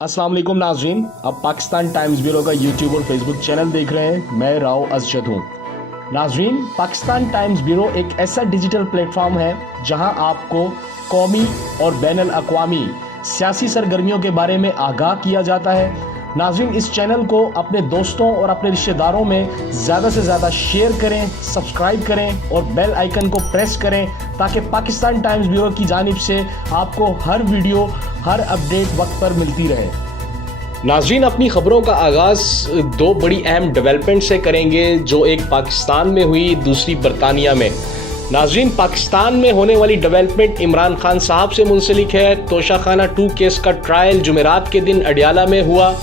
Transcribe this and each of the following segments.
अस्सलाम वालेकुम नाजरीन, आप पाकिस्तान टाइम्स ब्यूरो का यूट्यूब और फेसबुक चैनल देख रहे हैं। मैं राव अजशद हूँ। नाजरीन, पाकिस्तान टाइम्स ब्यूरो एक ऐसा डिजिटल प्लेटफॉर्म है जहां आपको कौमी और बैनुल अक़वामी सियासी सरगर्मियों के बारे में आगाह किया जाता है। नाजरीन, इस चैनल को अपने दोस्तों और अपने रिश्तेदारों में ज़्यादा से ज़्यादा शेयर करें, सब्सक्राइब करें और बेल आइकन को प्रेस करें ताकि पाकिस्तान टाइम्स ब्यूरो की जानिब से आपको हर वीडियो, हर अपडेट वक्त पर मिलती रहे। नाजरीन, अपनी खबरों का आगाज़ दो बड़ी अहम डेवलपमेंट से करेंगे, जो एक पाकिस्तान में हुई, दूसरी बरतानिया में। नाजरीन, पाकिस्तान में होने वाली डेवलपमेंट इमरान खान साहब से मुंसलिक है। तोशाखाना 2 केस का ट्रायल जुमेरात के दिन अडियाला में हुआ।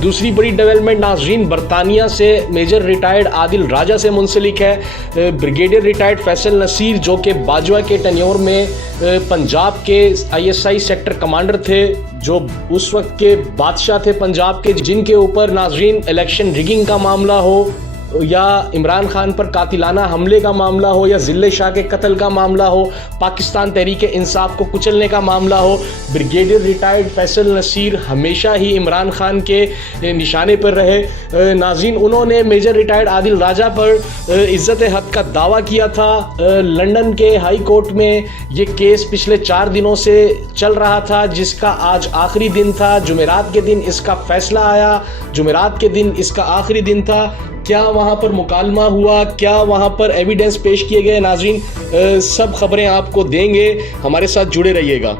दूसरी बड़ी डेवलपमेंट नाजरीन बरतानिया से मेजर रिटायर्ड आदिल राजा से मुंसलिक है। ब्रिगेडियर रिटायर्ड फैसल नसीर, जो कि बाजवा के टेन्योर में पंजाब के ISI सेक्टर कमांडर थे, जो उस वक्त के बादशाह थे पंजाब के, जिनके ऊपर नाजरीन इलेक्शन रिगिंग का मामला हो या इमरान खान पर कातिलाना हमले का मामला हो या जिले शाह के कत्ल का मामला हो, पाकिस्तान तहरीक इंसाफ को कुचलने का मामला हो, ब्रिगेडियर रिटायर्ड फैसल नसीर हमेशा ही इमरान खान के निशाने पर रहे। नाज़रीन, उन्होंने मेजर रिटायर्ड आदिल राजा पर इज़्ज़त हक का दावा किया था। लंदन के हाई कोर्ट में ये केस पिछले 4 दिनों से चल रहा था, जिसका आज आखिरी दिन था। जुमेरात के दिन इसका फैसला आया, जुमेरात के दिन इसका आखिरी दिन था। क्या वहाँ पर मुकालमा हुआ, क्या वहाँ पर एविडेंस पेश किए गए, नाजरीन सब खबरें आपको देंगे, हमारे साथ जुड़े रहिएगा।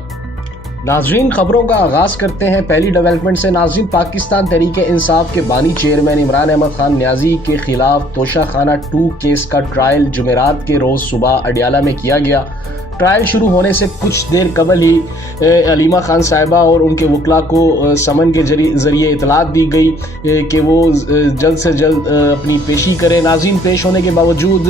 नाजरीन, खबरों का आगाज़ करते हैं पहली डेवलपमेंट से। नाजरीन, पाकिस्तान तहरीक इंसाफ के बानी चेयरमैन इमरान अहमद खान न्याजी के खिलाफ तोशाखाना 2 केस का ट्रायल जुमेरात के रोज़ सुबह अडियाला में किया गया। ट्रायल शुरू होने से कुछ देर कबल ही अलीमा खान साहिबा और उनके वकला को समन के ज़रिए इतलात दी गई कि वो जल्द से जल्द अपनी पेशी करें। नाज़रीन, पेश होने के बावजूद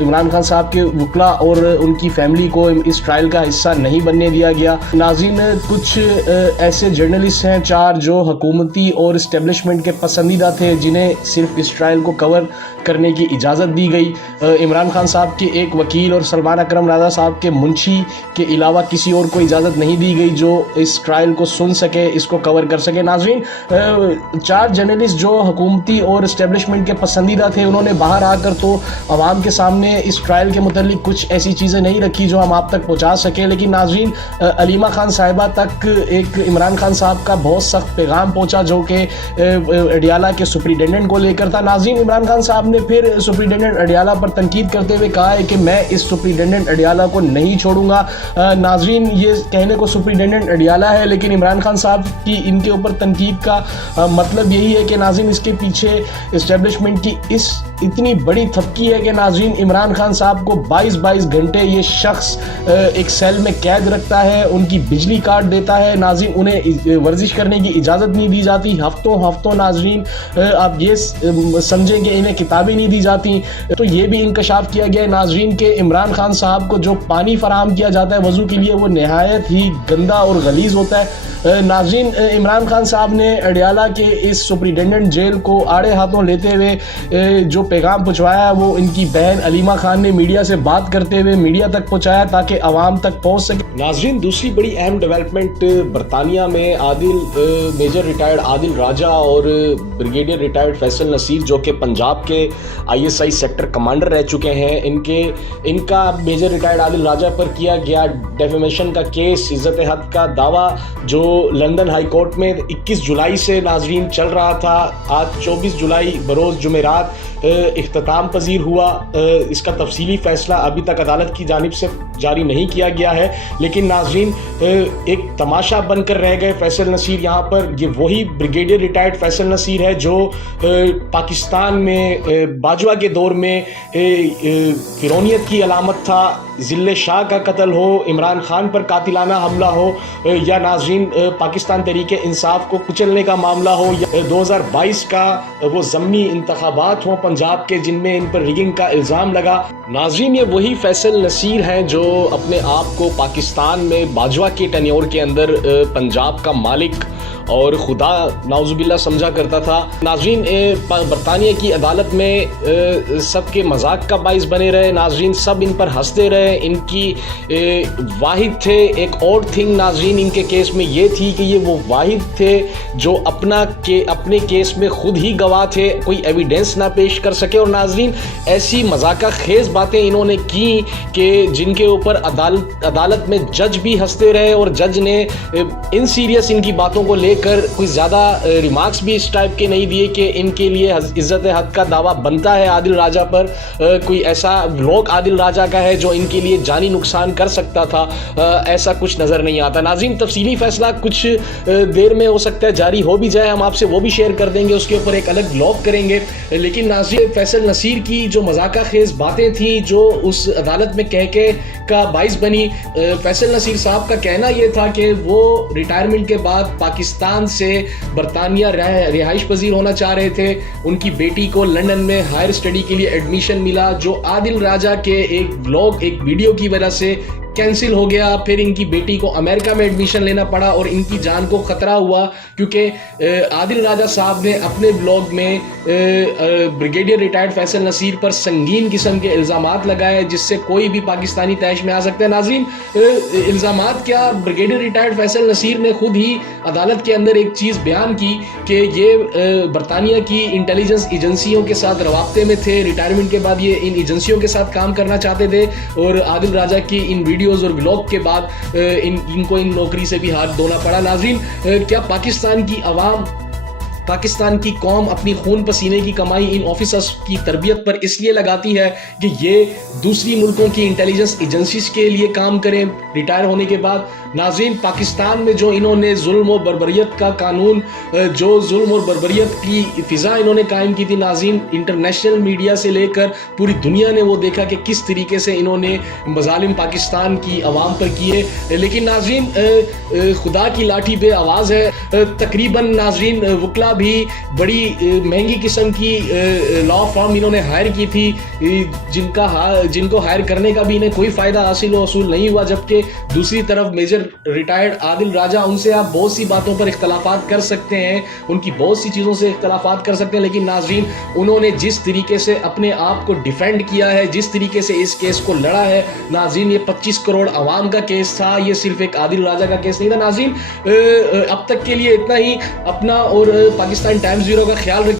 इमरान खान साहब के वकला और उनकी फैमिली को इस ट्रायल का हिस्सा नहीं बनने दिया गया। नाज़रीन, कुछ ऐसे जर्नलिस्ट हैं 4 जो हुकूमती और इस्टेब्लिशमेंट के पसंदीदा थे, जिन्हें सिर्फ इस ट्रायल को कवर करने की इजाज़त दी गई। इमरान खान साहब के एक वकील और सलमान अकरम राजा साहब के मुंशी के अलावा किसी और को इजाज़त नहीं दी गई जो इस ट्रायल को सुन सके, इसको कवर कर सके। नाज़रीन, 4 जर्नलिस्ट जो हुकूमती और इस्टेब्लिशमेंट के पसंदीदा थे, उन्होंने बाहर आकर तो आवाम के सामने इस ट्रायल के मुतालिक कुछ ऐसी चीज़ें नहीं रखी जो हम आप तक पहुँचा सकें। लेकिन नाज़रीन, अलीमा खान साहिबा तक एक इमरान खान साहब का बहुत सख्त पैगाम पहुँचा, जो कि अडियाला के सुप्रिटेंडेंट को लेकर था। नाज़रीन, इमरान खान साहब ने फिर सुप्रिटेंडेंट अडियाला पर तनकीद करते हुए कहा है कि मैं इस सुप्रिटेंडेंट अडियाला को नहीं छोड़ूंगा। नाजरीन, ये कहने को सुप्रिटेंडेंट अडियाला है, लेकिन इमरान खान साहब की इनके ऊपर तनकीद का मतलब यही है कि नाजरीन, इसके पीछे इस्टेब्लिशमेंट की इस इतनी बड़ी थपकी है कि नाजरीन, इमरान खान साहब को 22 घंटे ये शख्स एक सेल में कैद रखता है, उनकी बिजली काट देता है। नाजरीन, उन्हें वर्जिश करने की इजाज़त नहीं दी जाती। हफ्तों नाजरीन, आप ये समझें कि इन्हें किताबें नहीं दी जाती। तो ये भी इंकशाफ किया गया है नाजरीन के इमरान खान साहब को जो पानी फराहम किया जाता है वज़ू के लिए, वो नहायत ही गंदा और गलीज़ होता है। नाजरीन, इमरान खान साहब ने अडियाला के इस सुप्रिटेंडेंट जेल को आड़े हाथों लेते हुए जो पैगाम पहुँचवाया, वो इनकी बहन अलीमा खान ने मीडिया से बात करते हुए मीडिया तक पहुँचाया ताकि आवाम तक पहुँच सके। नाजरीन, दूसरी बड़ी अहम डेवलपमेंट बरतानिया में मेजर रिटायर्ड आदिल राजा और ब्रिगेडियर रिटायर्ड फैसल नसीर, जो कि पंजाब के ISI सेक्टर कमांडर रह चुके हैं, इनका मेजर रिटायर्ड आदिल राजा पर किया गया डेफेमेशन का केस, इज़्ज़त हक का दावा, जो लंदन हाई कोर्ट में 21 जुलाई से नाजरीन चल रहा था। आज 24 जुलाई बरोज़ जुमेरात इख्तिताम पजीर हुआ। इसका तफसीली फ़ैसला अभी तक अदालत की जानिब से जारी नहीं किया गया है, लेकिन नाजरीन, एक तमाशा बनकर रह गए फैसल नसीर यहाँ पर। ये वही ब्रिगेडियर रिटायर्ड फैसल नसीर है जो पाकिस्तान में बाजवा के दौर में फिरौनियत की अलामत था। जिले शाह का कत्ल हो, इमरान खान पर कातिलाना हमला हो, या नाजरीन पाकिस्तान तहरीक इंसाफ को कुचलने का मामला हो, या 2022 का वो ज़मीनी इंतखाबात हों پنجاب کے جن میں ان پر ریگنگ کا الزام لگا۔ ناظرین یہ وہی فیصل نصیر ہیں جو اپنے آپ کو پاکستان میں باجوہ کے ٹینیور کے اندر پنجاب کا مالک اور خدا نعوذ باللہ سمجھا کرتا تھا۔ ناظرین برطانیہ کی عدالت میں سب کے مذاق کا باعث بنے رہے، ناظرین سب ان پر ہنستے رہے، ان کی واحد تھے۔ ایک اور تھنگ ناظرین ان کے کیس میں یہ تھی کہ یہ وہ واحد تھے جو اپنے کیس میں خود ہی گواہ تھے، کوئی ایویڈنس نہ پیش کر سکے، اور ناظرین ایسی مذاقہ خیز باتیں انہوں نے کی کہ جن کے اوپر عدالت میں جج بھی ہنستے رہے، اور جج نے ان سیریس ان کی باتوں کو لے کر کوئی زیادہ ریمارکس بھی اس ٹائپ کے نہیں دیے کہ ان کے لیے عزت حق کا دعویٰ بنتا ہے عادل راجہ پر، کوئی ایسا بلاک عادل راجہ کا ہے جو ان کے لیے جانی نقصان کر سکتا تھا، ایسا کچھ نظر نہیں آتا۔ ناظرین تفصیلی فیصلہ کچھ دیر میں ہو سکتا ہے جاری ہو بھی جائے، ہم آپ سے وہ بھی شیئر کر دیں گے، اس کے اوپر ایک الگ بلاگ کریں گے۔ لیکن ناظرین فیصل نصیر کی جو مذاقہ خیز باتیں تھیں جو اس عدالت میں کہہ کا باعث بنی، فیصل نصیر صاحب کا کہنا یہ تھا کہ وہ ریٹائرمنٹ کے بعد پاکستان سے برطانیہ رہائش پذیر ہونا چاہ رہے تھے۔ ان کی بیٹی کو لندن میں ہائر اسٹڈی کے لیے ایڈمیشن ملا جو عادل راجہ کے ایک بلاگ ایک ویڈیو کی وجہ سے کینسل ہو گیا۔ پھر ان کی بیٹی کو امریکہ میں ایڈمیشن لینا پڑا اور ان کی جان کو خطرہ ہوا کیونکہ عادل راجہ صاحب نے اپنے بلاگ میں بریگیڈیئر ریٹائرڈ فیصل نصیر پر سنگین قسم کے الزامات لگائے جس سے کوئی بھی پاکستانی طیش میں آ سکتا ہے۔ ناظرین الزامات کیا، بریگیڈیئر ریٹائرڈ فیصل نصیر نے خود ہی عدالت کے اندر ایک چیز بیان کی کہ یہ برطانیہ کی انٹیلیجنس ایجنسیوں کے ساتھ روابطے میں تھے، ریٹائرمنٹ کے بعد یہ ان ایجنسیوں کے ساتھ کام کرنا چاہتے تھے، اور عادل راجہ کی ان ویڈیوز اور ولاگ کے بعد ان کو ان نوکری سے بھی ہاتھ دھونا پڑا۔ ناظرین کیا پاکستان کی عوام، پاکستان کی قوم اپنی خون پسینے کی کمائی ان آفیسرز کی تربیت پر اس لیے لگاتی ہے کہ یہ دوسری ملکوں کی انٹیلیجنس ایجنسیز کے لیے کام کریں ریٹائر ہونے کے بعد؟ ناظرین پاکستان میں جو انہوں نے ظلم و بربریت کا قانون، جو ظلم اور بربریت کی فضا انہوں نے قائم کی تھی، ناظرین انٹرنیشنل میڈیا سے لے کر پوری دنیا نے وہ دیکھا کہ کس طریقے سے انہوں نے مظالم پاکستان کی عوام پر کیے۔ لیکن ناظرین خدا کی لاٹھی بے آواز ہے، تقریباً ناظرین وکلا بھی بڑی مہنگی قسم کی لا فرم انہوں نے ہائر کی تھی جن کو ہائر کرنے کا بھی انہیں کوئی فائدہ حاصل و حصول نہیں ہوا، جبکہ دوسری طرف میجر ریٹائرڈ عادل راجہ، ان سے آپ بہت سی باتوں پر اختلافات کر سکتے ہیں، ان کی بہت سی چیزوں سے اختلافات کر سکتے ہیں، لیکن ناظرین انہوں نے جس طریقے سے اپنے آپ کو ڈیفینڈ کیا ہے، جس طریقے سے اس کیس کو لڑا ہے، ناظرین یہ 25 کروڑ عوام کا کیس تھا، یہ صرف ایک عادل راجہ کا کیس نہیں تھا۔ ناظرین اب تک کے لیے اتنا ہی، اپنا اور پاکستان ٹائمز بیورو کا خیال رکھیں۔